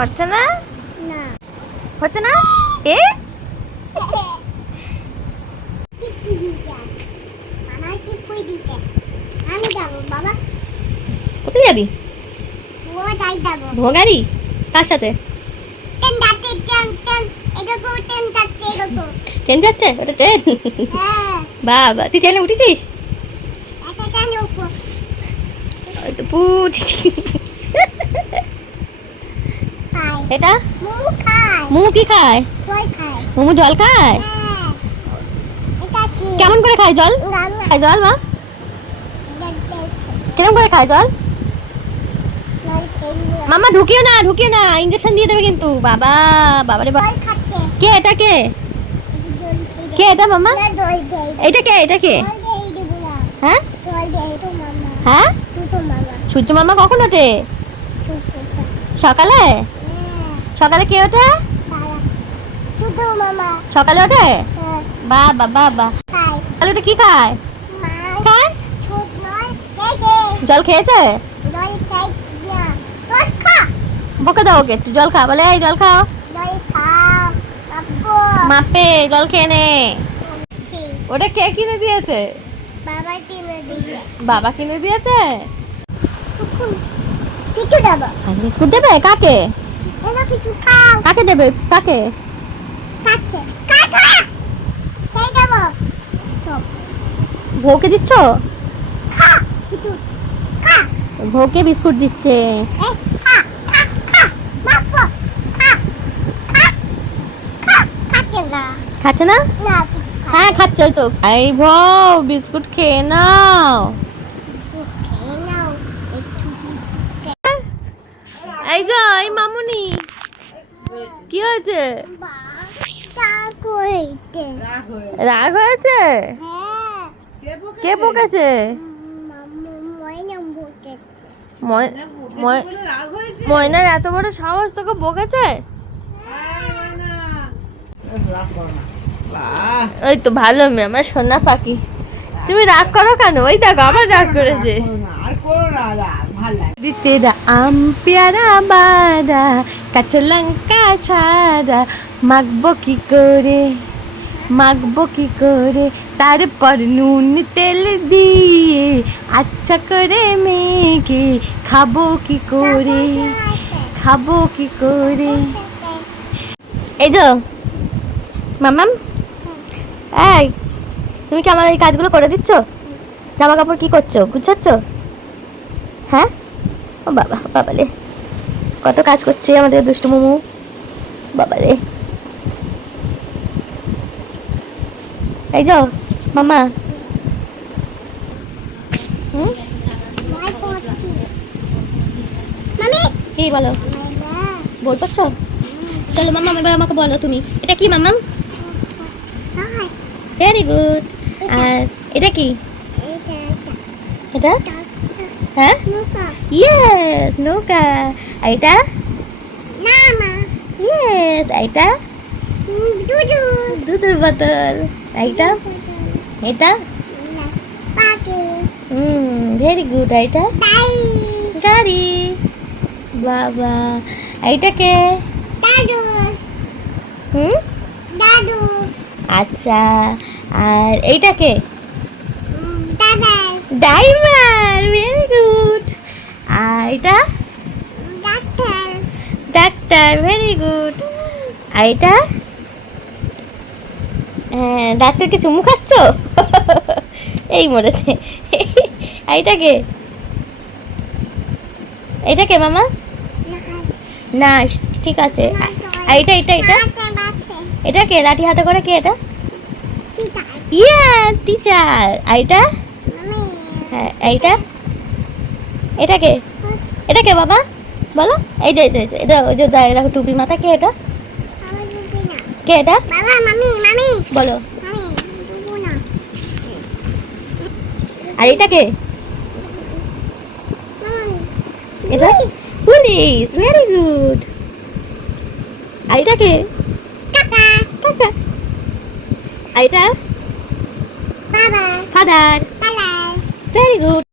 হচ্ছে না? না হচ্ছে না? এ টিপুই দিতে আমার টিপুই দিতে আমি যাবো বাবা। কোথায় যাবি? ও যাই যাবো ভোগারি কার সাথে? টেন যাচ্ছে টেন টেন এগো টেন যাচ্ছে এগো ট্রেন যাচ্ছে? ওটা ট্রেন? হ্যাঁ বাবা তুই ট্রেনে উঠেছিস? এটা টেন উপর ওই তো পুচি। খায় এটা মুমু খায় মোমো কি খায়? তোই খায় মোমো জল খায়? হ্যাঁ এটা কি কেমন করে খায় জল? গামলা খায় জল মা? দেখতে কেমন করে খায় জল? জল খেয়ে মামা ঢুকিও না ইঞ্জেকশন দিয়ে দেবে কিন্তু। বাবা বাবারে বাবা। জল খাচ্ছে কে এটা কে? জল খেয়ে কে এটা মামা? না জল দেই এটা কে এটা কে? জল দেই দেবো না হ্যাঁ জল দেই তো মামা হ্যাঁ তো মামা সূর্য মামা কখন ওঠে? ছোটটা সকালে? হ্যাঁ সকালে কে ওঠে? তারা ছোট মামা সকালে ওঠে? হ্যাঁ বাবা বাবা খায় সকালে ওঠে কি খায়? মা খায় ছোট নয় দেখে জল খেয়েছে? জল খাই না জল খা বকে দাও ওকে একটু জল খা বলে এই জল খাও। জল খাও আপু মাপে জল খেয়ে নে। ঠিক ওটা কে কিনে দিয়েছে? বাবা কিনে দিবে বাবা কিনে দিয়েছে? কুকুর পিটু দেবো বিস্কুট দেবে কাকে? এটা পিটু খাও কাকে দেবে কাকে? কাছে কাকা খেয়ে দেবো সব বউকে দিচ্ছ? খা পিটু খা বউকে বিস্কুট দিচ্ছে। এই খা খা খা বাবা খা খা খা খাচ্ছে না খাচ্ছে না? না পিটু খা হ্যাঁ খাচ্ছে ওই তো। এই বউ বিস্কুট খেয়ে নাও। খেয়ে নাও একটু এই যে এই মামুনি কি হয়েছে? চা কইতে রাগ হয়েছে? হ্যাঁ কে বকেছে? মাম্মু ময়না বকেছে ময়নার এত বড় সাহস তোকে বকেছে? ওই তো ভালো মেয়ে আমার সোনা পাখি। তুমি রাগ করো কেন? ওই দেখো আবার রাগ করেছে। তেরা আম পেয়ারা বারা কাঁচা লঙ্কা ছাড়া মাখবো কি করে তারপর নুন তেল দিয়ে আচ্ছা করে মেখে খাবো কি করে। এই তো মামাম এই তুমি কি আমার এই কাজগুলো করে দিচ্ছ? জামা কাপড় কি করছো? গুছাচ্ছ? হ্যাঁ ও বাবা বাবালে কত কাজ করছে আমাদের দুষ্টু মোমো বাবালে। এই যাও মামা মামি কি বলো? বই পড়ছো? চলো মামা এবার আমাকে বলো তুমি এটা কি মামা? Very good. আর এটা কি? এটা হ্যাঁ ইয়েস নৌকা। আর এটা ইয়েস এটা দুধের বোতল। এইটা এটা ভেরি গুড। এটা গাড়ি। বাবা এইটা কে? হুম আচ্ছা আর এইটা কে? ড্রাইভার। Very good. আর এটা ডাক্তার। Very good. আর এটা হ্যাঁ ডাক্তারকে চুমু খাচ্ছ? এই মরেছে। এইটা কে? এটা কে মামা? না ঠিক আছে। আর এটা এটা কে লাঠি হাতে করে কে এটা? Yes teacher. আর এটা হ্যাঁ এইটা এটা কে? এটা কে বাবা বলো? এই যে এটা ওই যে দেখো টুপি মাথা কে এটা? কে এটা বলো? আর এটা কে? এটা পুলিশ। Very good. আর এটা কে? কাকা। আর এটা ফাদার। Very good.